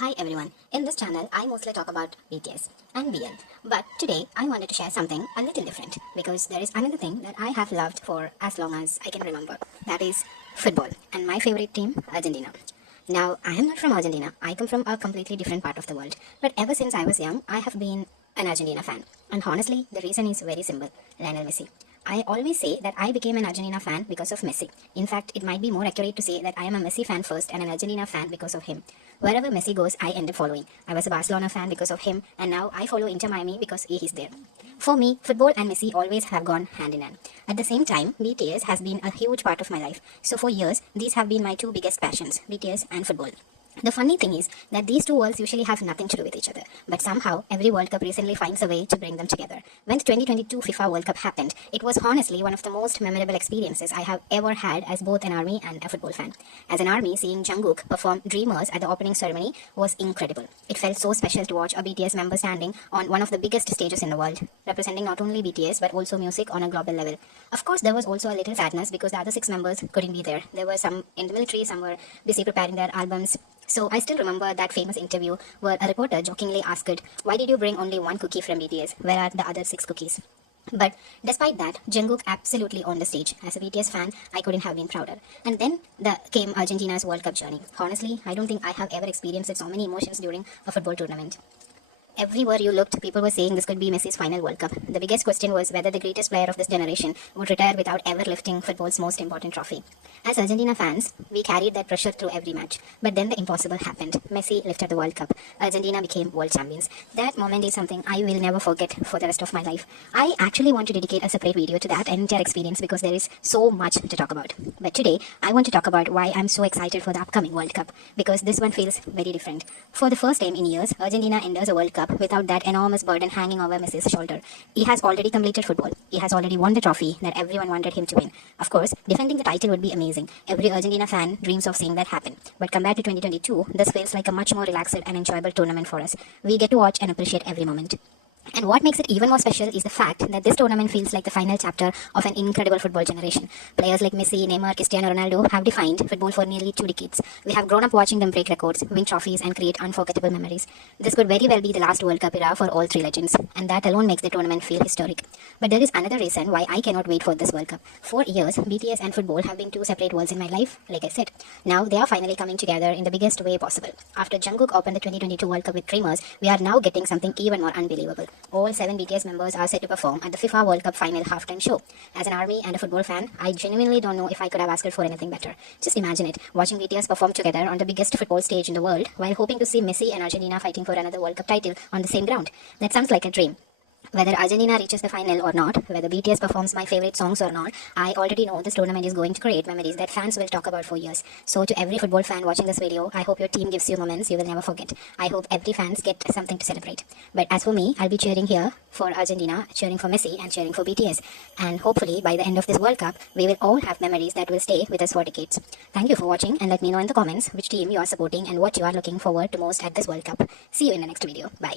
Hi everyone, in this channel I mostly talk about BTS and BL, but today I wanted to share something a little different because there is another thing that I have loved for as long as I can remember, that is football and my favorite team, Argentina. Now I am not from Argentina, I come from a completely different part of the world, but ever since I was young I have been an Argentina fan, and honestly the reason is very simple, Lionel Messi. I always say that I became an Argentina fan because of Messi. In fact, it might be more accurate to say that I am a Messi fan first and an Argentina fan because of him. Wherever Messi goes, I end up following. I was a Barcelona fan because of him, and now I follow Inter Miami because he is there. For me, football and Messi always have gone hand in hand. At the same time, BTS has been a huge part of my life. So for years, these have been my two biggest passions, BTS and football. The funny thing is that these two worlds usually have nothing to do with each other, but somehow every World Cup recently finds a way to bring them together. When the 2022 FIFA World Cup happened, it was honestly one of the most memorable experiences I have ever had as both an ARMY and a football fan. As an ARMY, seeing Jungkook perform Dreamers at the opening ceremony was incredible. It felt so special to watch a BTS member standing on one of the biggest stages in the world, representing not only BTS but also music on a global level. Of course, there was also a little sadness because the other 6 members couldn't be there. There were some in the military, some were busy preparing their albums. So I still remember that famous interview where a reporter jokingly asked, "Why did you bring only one cookie from BTS? Where are the other 6 cookies?" But despite that, Jungkook absolutely owned the stage. As a BTS fan, I couldn't have been prouder. And then came Argentina's World Cup journey. Honestly, I don't think I have ever experienced so many emotions during a football tournament. Everywhere you looked, people were saying this could be Messi's final World Cup. The biggest question was whether the greatest player of this generation would retire without ever lifting football's most important trophy. As Argentina fans, we carried that pressure through every match. But then the impossible happened. Messi lifted the World Cup. Argentina became world champions. That moment is something I will never forget for the rest of my life. I actually want to dedicate a separate video to that entire experience because there is so much to talk about. But today, I want to talk about why I'm so excited for the upcoming World Cup, because this one feels very different. For the first time in years, Argentina enters a World Cup without that enormous burden hanging over Messi's shoulder. He has already completed football. He has already won the trophy that everyone wanted him to win. Of course, defending the title would be amazing. Every Argentina fan dreams of seeing that happen. But compared to 2022, this feels like a much more relaxed and enjoyable tournament for us. We get to watch and appreciate every moment. And what makes it even more special is the fact that this tournament feels like the final chapter of an incredible football generation. Players like Messi, Neymar, Cristiano Ronaldo have defined football for nearly 2 decades. We have grown up watching them break records, win trophies, and create unforgettable memories. This could very well be the last World Cup era for all 3 legends, and that alone makes the tournament feel historic. But there is another reason why I cannot wait for this World Cup. For years, BTS and football have been 2 separate worlds in my life, like I said. Now they are finally coming together in the biggest way possible. After Jungkook opened the 2022 World Cup with Dreamers, we are now getting something even more unbelievable. All 7 BTS members are set to perform at the FIFA World Cup final halftime show. As an ARMY and a football fan, I genuinely don't know if I could have asked for anything better. Just imagine it, watching BTS perform together on the biggest football stage in the world while hoping to see Messi and Argentina fighting for another World Cup title on the same ground. That sounds like a dream. Whether Argentina reaches the final or not, whether BTS performs my favorite songs or not, I already know this tournament is going to create memories that fans will talk about for years. So to every football fan watching this video, I hope your team gives you moments you will never forget. I hope every fans get something to celebrate. But as for me, I'll be cheering here for Argentina, cheering for Messi and cheering for BTS. And hopefully by the end of this World Cup, we will all have memories that will stay with us for decades. Thank you for watching, and let me know in the comments which team you are supporting and what you are looking forward to most at this World Cup. See you in the next video. Bye.